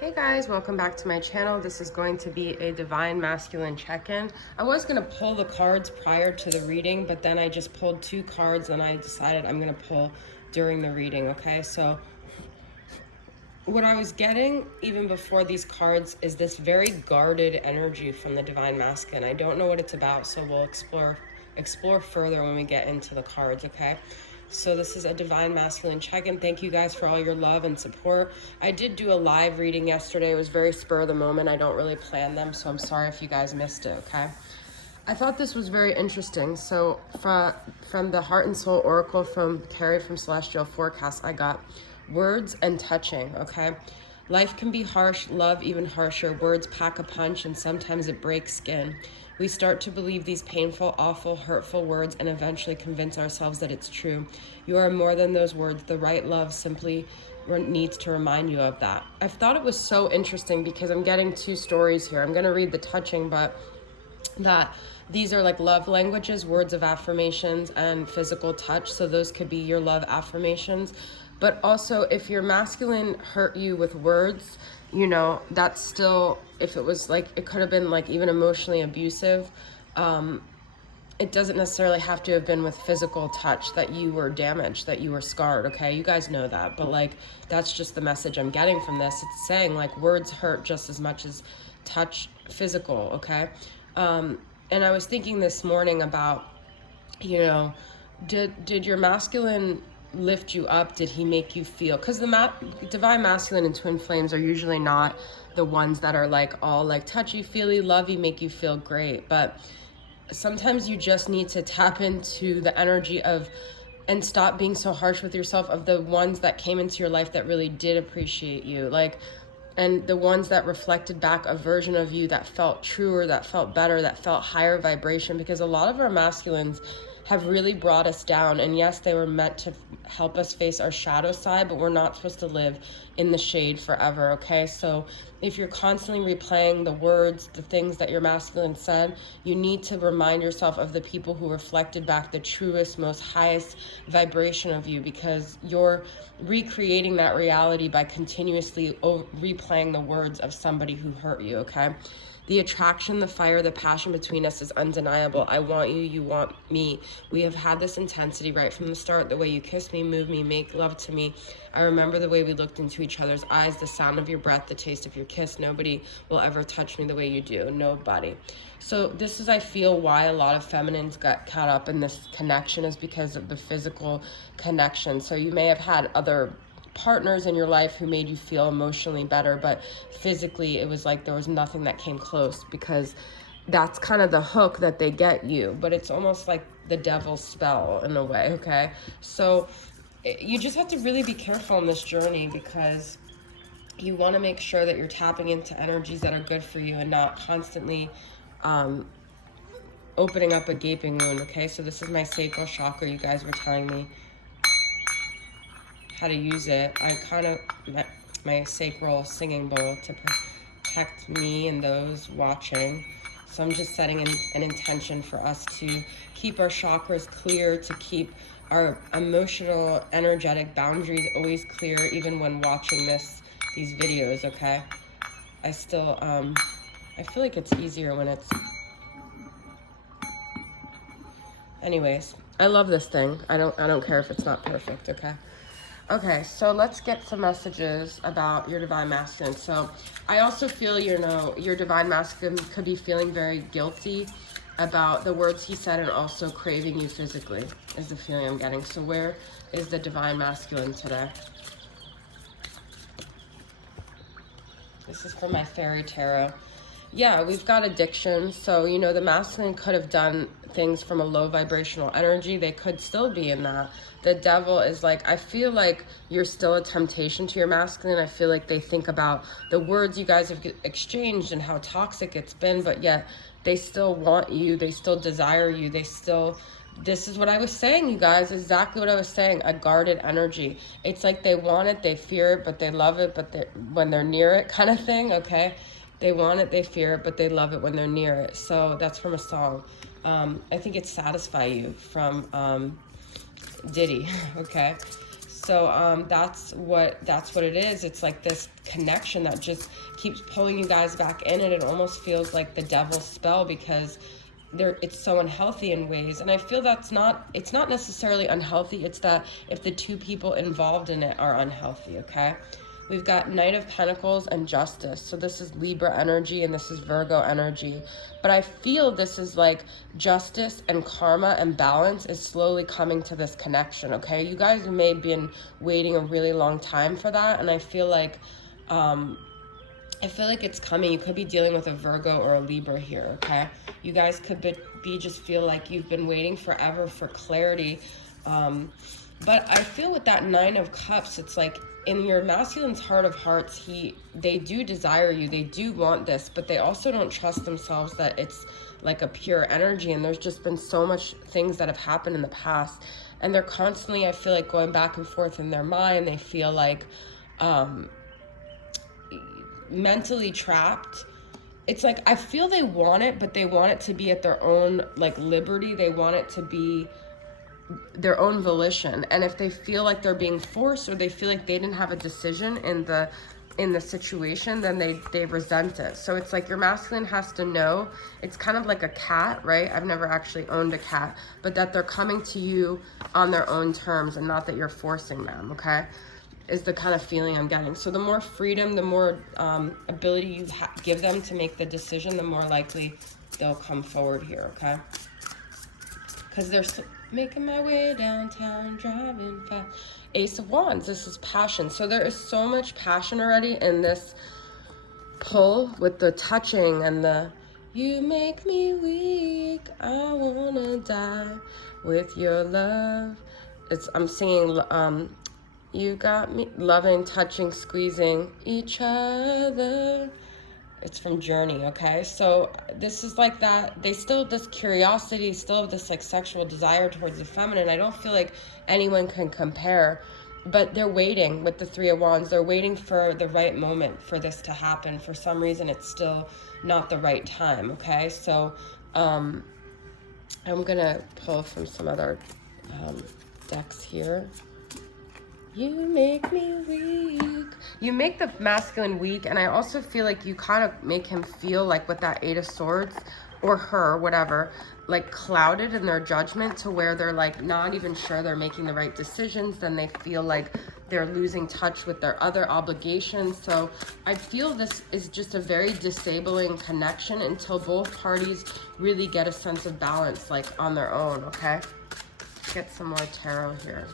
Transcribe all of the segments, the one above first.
Hey guys, welcome back to my channel. This is going to be a Divine Masculine check-in. I was going to pull the cards prior to the reading, but then I just pulled two cards and I decided I'm going to pull during the reading, okay? So what I was getting even before these cards is this very guarded energy from the Divine Masculine. I don't know what it's about, so we'll explore further when we get into the cards, okay? So this is a Divine Masculine check-in. Thank you guys for all your love and support. I did do a live reading yesterday. It was very spur of the moment. I don't really plan them, so I'm sorry if you guys missed it, okay? I thought this was very interesting. So from the Heart and Soul Oracle from Carrie from Celestial Forecast, I got words and touching, okay? Life can be harsh, love even harsher. Words pack a punch and sometimes it breaks skin. We start to believe these painful, awful, hurtful words and eventually convince ourselves that it's true. You are more than those words. The right love simply needs to remind you of that. I thought it was so interesting because I'm getting two stories here. I'm going to read the touching, but that these are like love languages, words of affirmations, and physical touch. So those could be your love affirmations. But also, if your masculine hurt you with words, you know, that's still, if it was like, it could have been like even emotionally abusive. It doesn't necessarily have to have been with physical touch that you were damaged, that you were scarred, okay? You guys know that. But like, that's just the message I'm getting from this. It's saying like words hurt just as much as touch, physical, okay? And I was thinking this morning about, you know, did your masculine lift you up? Did he make you feel? Because the Divine Masculine and Twin Flames are usually not the ones that are like all like touchy-feely, lovey, make you feel great. But sometimes you just need to tap into the energy of, and stop being so harsh with yourself, of the ones that came into your life that really did appreciate you. Like, and the ones that reflected back a version of you that felt truer, that felt better, that felt higher vibration. Because a lot of our masculines have really brought us down. And yes, they were meant to help us face our shadow side, but we're not supposed to live in the shade forever, okay? So if you're constantly replaying the words, the things that your masculine said, you need to remind yourself of the people who reflected back the truest, most highest vibration of you, because you're recreating that reality by continuously replaying the words of somebody who hurt you, okay? The attraction, the fire, the passion between us is undeniable. I want you, you want me. We have had this intensity right from the start. The way you kiss me, move me, make love to me. I remember the way we looked into each other's eyes, the sound of your breath, the taste of your kiss. Nobody will ever touch me the way you do. Nobody. So this is, I feel, why a lot of feminines got caught up in this connection, is because of the physical connection. So you may have had other partners in your life who made you feel emotionally better, but physically it was like there was nothing that came close, because that's kind of the hook that they get you. But it's almost like the devil's spell in a way, okay? So you just have to really be careful on this journey, because you want to make sure that you're tapping into energies that are good for you and not constantly opening up a gaping wound, okay? So this is my sacral chakra. You guys were telling me how to use it. I kind of, my sacral singing bowl to protect me and those watching. So I'm just setting an intention for us to keep our chakras clear, to keep our emotional, energetic boundaries always clear, even when watching these videos, okay? I still, I feel like it's easier when it's, anyways, I love this thing. I don't care if it's not perfect, okay? Okay, so let's get some messages about your Divine Masculine. So I also feel, you know, your Divine Masculine could be feeling very guilty about the words he said, and also craving you physically is the feeling I'm getting. So where is the Divine Masculine today? This is from my fairy tarot. Yeah, we've got addiction. So, you know, the masculine could have done things from a low vibrational energy. They could still be in that. The devil is like, I feel like you're still a temptation to your masculine. I feel like they think about the words you guys have exchanged and how toxic it's been, but yet they still want you. They still desire you. They still, this is what I was saying, you guys, exactly what I was saying, a guarded energy. It's like they want it, they fear it, but they love it, but when they're near it kind of thing, okay? They want it, they fear it, but they love it when they're near it. So that's from a song. I think it's Satisfy You from Diddy, okay? So that's what it is. It's like this connection that just keeps pulling you guys back in, and it almost feels like the devil's spell, because it's so unhealthy in ways. And I feel it's not necessarily unhealthy, it's that if the two people involved in it are unhealthy, okay? We've got Knight of Pentacles and Justice. So this is Libra energy and this is Virgo energy. But I feel this is like justice and karma and balance is slowly coming to this connection, okay? You guys may have been waiting a really long time for that, and I feel like it's coming. You could be dealing with a Virgo or a Libra here, okay? You guys could be just feel like you've been waiting forever for clarity. But I feel with that Nine of Cups, it's like in your masculine's heart of hearts, they do desire you, they do want this, but they also don't trust themselves that it's like a pure energy. And there's just been so much things that have happened in the past, and they're constantly, I feel like, going back and forth in their mind. They feel like mentally trapped. It's like, I feel they want it, but they want it to be at their own like liberty. They want it to be their own volition. And if they feel like they're being forced, or they feel like they didn't have a decision in the situation, then they resent it. So it's like your masculine has to know, it's kind of like a cat, right? I've never actually owned a cat, but that they're coming to you on their own terms and not that you're forcing them, okay? Is the kind of feeling I'm getting. So the more freedom, the more ability you give them to make the decision, the more likely they'll come forward here, okay? Because they're making my way downtown, driving fast. Ace of Wands, this is passion. So there is so much passion already in this pull with the touching and the, you make me weak, I wanna die with your love. I'm singing, you got me loving, touching, squeezing each other. It's from Journey, okay? So this is like that. They still have this curiosity, still have this like sexual desire towards the feminine. I don't feel like anyone can compare, but they're waiting with the Three of Wands. They're waiting for the right moment for this to happen. For some reason, it's still not the right time, okay? So I'm gonna pull from some other decks here. You make me weak. You make the masculine weak, and I also feel like you kind of make him feel like with that Eight of Swords, or her, whatever, like clouded in their judgment to where they're like not even sure they're making the right decisions. Then they feel like they're losing touch with their other obligations. So I feel this is just a very disabling connection until both parties really get a sense of balance, like on their own, okay? Let's get some more tarot here.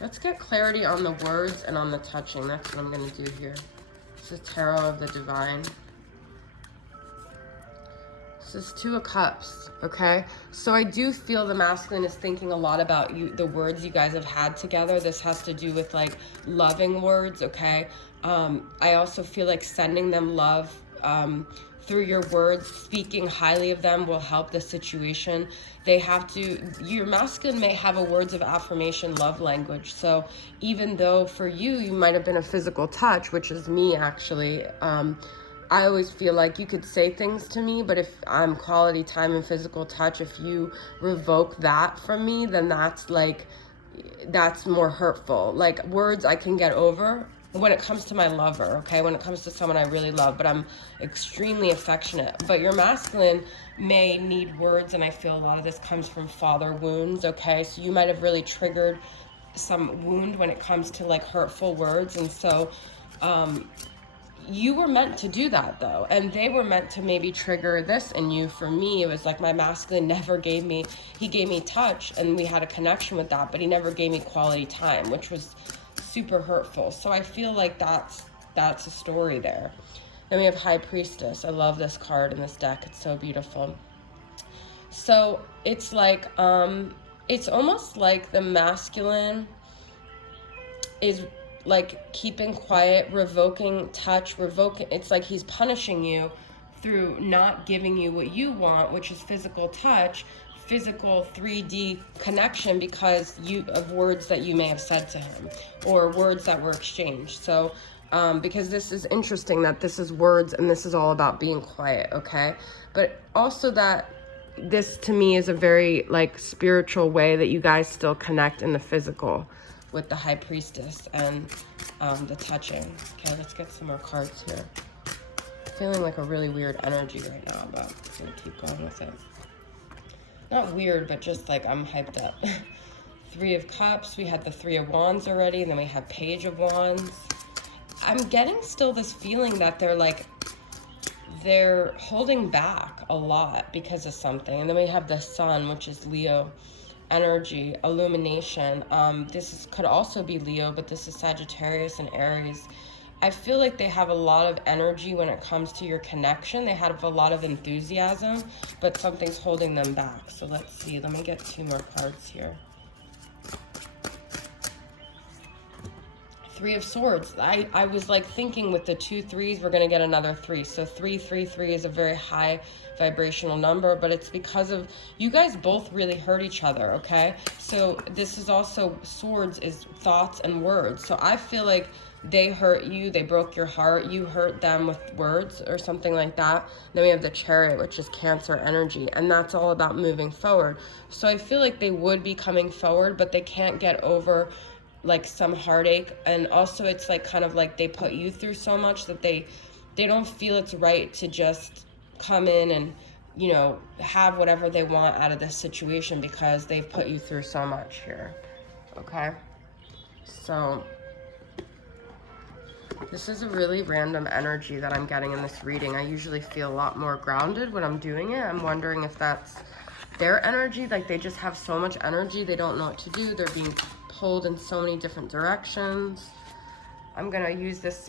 Let's get clarity on the words and on the touching. That's what I'm going to do here. This is Tarot of the Divine. This is Two of Cups, okay? So I do feel the masculine is thinking a lot about you, the words you guys have had together. This has to do with like loving words, okay? I also feel like sending them love through your words, speaking highly of them will help the situation. They have to, your masculine may have a words of affirmation love language. So even though for you, you might have been a physical touch, which is me actually, I always feel like you could say things to me, but if I'm quality time and physical touch, if you revoke that from me, then that's like, that's more hurtful. Like words I can get over when it comes to my lover, okay? When it comes to someone I really love, but I'm extremely affectionate. But your masculine may need words, and I feel a lot of this comes from father wounds, okay? So you might have really triggered some wound when it comes to like hurtful words. And so you were meant to do that though. And they were meant to maybe trigger this in you. For me, it was like my masculine never gave me, he gave me touch and we had a connection with that, but he never gave me quality time, which was super hurtful. So I feel like that's a story there. Then we have High Priestess. I love this card in this deck. It's so beautiful. So it's like, it's almost like the masculine is like keeping quiet, revoking touch, revoking. It's like he's punishing you through not giving you what you want, which is physical touch, physical 3D connection, because of words that you may have said to him or words that were exchanged. So because this is interesting that this is words and this is all about being quiet, okay? But also that this to me is a very like spiritual way that you guys still connect in the physical with the High Priestess and the Touchin. Okay, let's get some more cards here. Feeling like a really weird energy right now, but I'm gonna keep going with it. Not weird, but just like I'm hyped up. Three of Cups, we had the Three of Wands already, and then we have Page of Wands. I'm getting still this feeling that they're holding back a lot because of something. And then we have the Sun, which is Leo energy, illumination. Could also be Leo, but this is Sagittarius and Aries. I feel like they have a lot of energy when it comes to your connection. They have a lot of enthusiasm, but something's holding them back. So let's see. Let me get 2 more cards here. Three of Swords. I was like thinking with the 2 3s, we're going to get another 3. So 3 3 3 is a very high vibrational number, but it's because of you guys both really hurt each other, okay? So this is also, Swords is thoughts and words. So I feel like they hurt you, they broke your heart, you hurt them with words or something like that. Then we have the Chariot, which is Cancer energy, and that's all about moving forward. So I feel like they would be coming forward, but they can't get over like some heartache. And also it's like kind of like they put you through so much that they don't feel it's right to just come in and, you know, have whatever they want out of this situation because they've put you through so much here. Okay, so this is a really random energy that I'm getting in this reading. I usually feel a lot more grounded when I'm doing it. I'm wondering if that's their energy, like they just have so much energy, they don't know what to do. They're being pulled in so many different directions. I'm gonna use this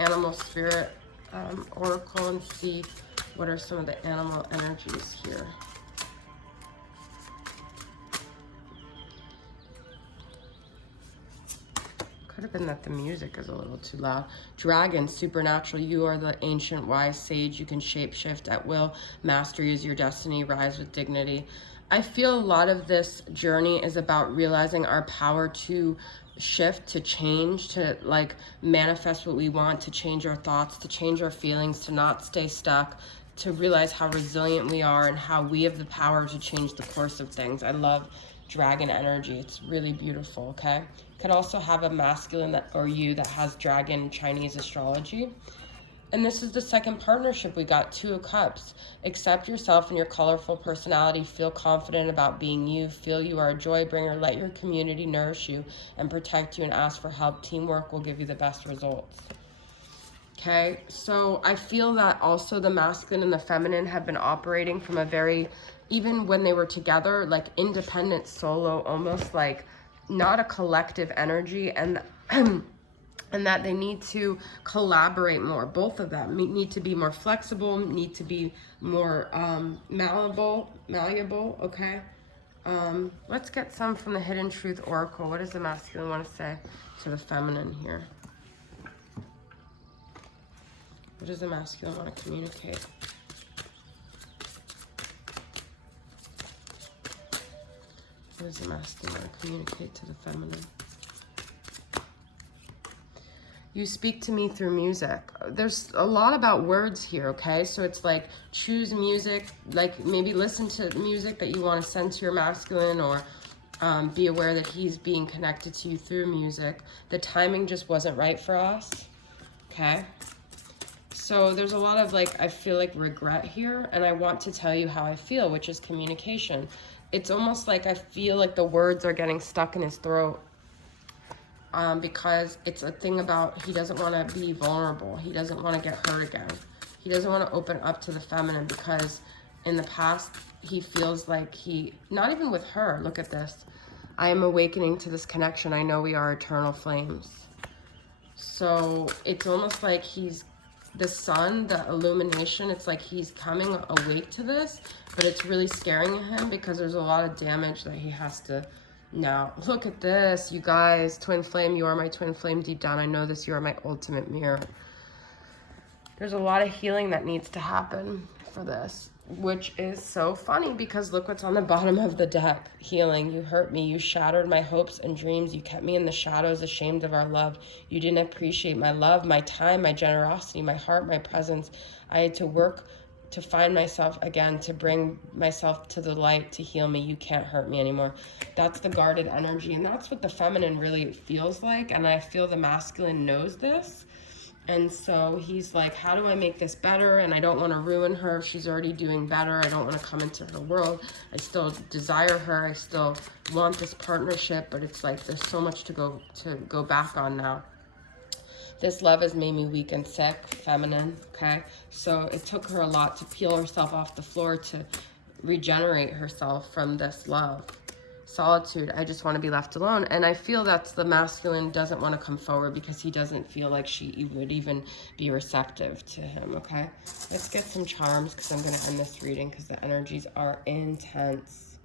animal spirit oracle and see what are some of the animal energies here. Could have been that the music is a little too loud. Dragon, supernatural. You are the ancient wise sage. You can shapeshift at will. Mastery is your destiny. Rise with dignity. I feel a lot of this journey is about realizing our power to shift, to change, to like manifest what we want, to change our thoughts, to change our feelings, to not stay stuck, to realize how resilient we are and how we have the power to change the course of things. I love dragon energy. It's really beautiful, okay? Could also have a masculine or you that has dragon Chinese astrology. And this is the second partnership we got, 2 of Cups. Accept yourself and your colorful personality. Feel confident about being you. Feel you are a joy bringer. Let your community nourish you and protect you and ask for help. Teamwork will give you the best results. Okay, so I feel that also the masculine and the feminine have been operating from a very, even when they were together, like independent solo, almost like not a collective energy, and and that they need to collaborate more. Both of them need to be more flexible, need to be more malleable, okay? Let's get some from the Hidden Truth Oracle. What does the masculine want to say to the feminine here? What does the masculine want to communicate? What does the masculine want to communicate to the feminine? You speak to me through music. There's a lot about words here, okay? So it's like choose music, like maybe listen to music that you want to send to your masculine, or be aware that he's being connected to you through music. The timing just wasn't right for us, okay? So there's a lot of like, I feel like regret here, and I want to tell you how I feel, which is communication. It's almost like I feel like the words are getting stuck in his throat. Because it's a thing about he doesn't want to be vulnerable. He doesn't want to get hurt again. He doesn't want to open up to the feminine because in the past he feels like not even with her, look at this. I am awakening to this connection. I know we are eternal flames. So it's almost like the sun, the illumination, it's like he's coming awake to this, but it's really scaring him because there's a lot of damage that he has to. Now, look at this, you guys. Twin flame, you are my twin flame deep down. I know this, you are my ultimate mirror. There's a lot of healing that needs to happen for this, which is so funny because look what's on the bottom of the deck. Healing, you hurt me. You shattered my hopes and dreams. You kept me in the shadows, ashamed of our love. You didn't appreciate my love, my time, my generosity, my heart, my presence. I had to work to find myself again, to bring myself to the light, to heal me. You can't hurt me anymore. That's the guarded energy, and that's what the feminine really feels like, and I feel the masculine knows this. And so he's like, how do I make this better? And I don't want to ruin her. She's already doing better. I don't want to come into her world. I still desire her. I still want this partnership, but it's like there's so much to go back on now. This love has made me weak and sick, feminine, okay? So it took her a lot to peel herself off the floor, to regenerate herself from this love. Solitude, I just want to be left alone. And I feel that's the masculine doesn't want to come forward because he doesn't feel like she would even be receptive to him, okay? Let's get some charms because I'm going to end this reading because the energies are intense.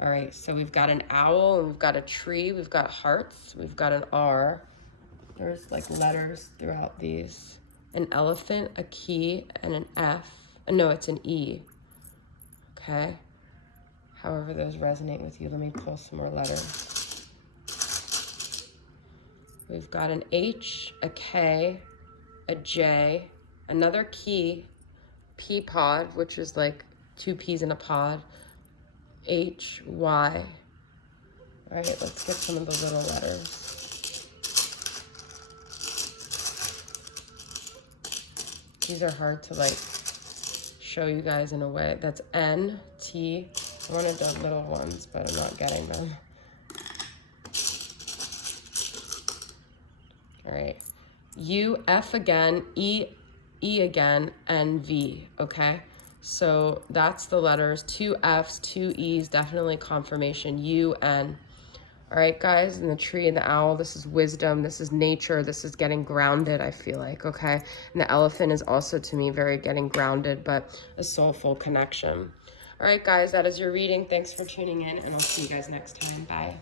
All right, so we've got an owl, and we've got a tree, we've got hearts, we've got an R. There's like letters throughout these. An elephant, a key, and an F. No, it's an E. Okay. However those resonate with you. Let me pull some more letters. We've got an H, a K, a J, another key, pea pod, which is like 2 peas in a pod, H, Y. All right, let's get some of the little letters. These are hard to like show you guys in a way. That's N, T. I wanted the little ones, but I'm not getting them. All right. U, F again, E again, and V, okay? So that's the letters, 2 Fs, 2 E's, definitely confirmation, U, N. All right, guys, and the tree and the owl, this is wisdom, this is nature, this is getting grounded, I feel like, okay? And the elephant is also, to me, very getting grounded, but a soulful connection. All right, guys, that is your reading. Thanks for tuning in, and I'll see you guys next time. Bye.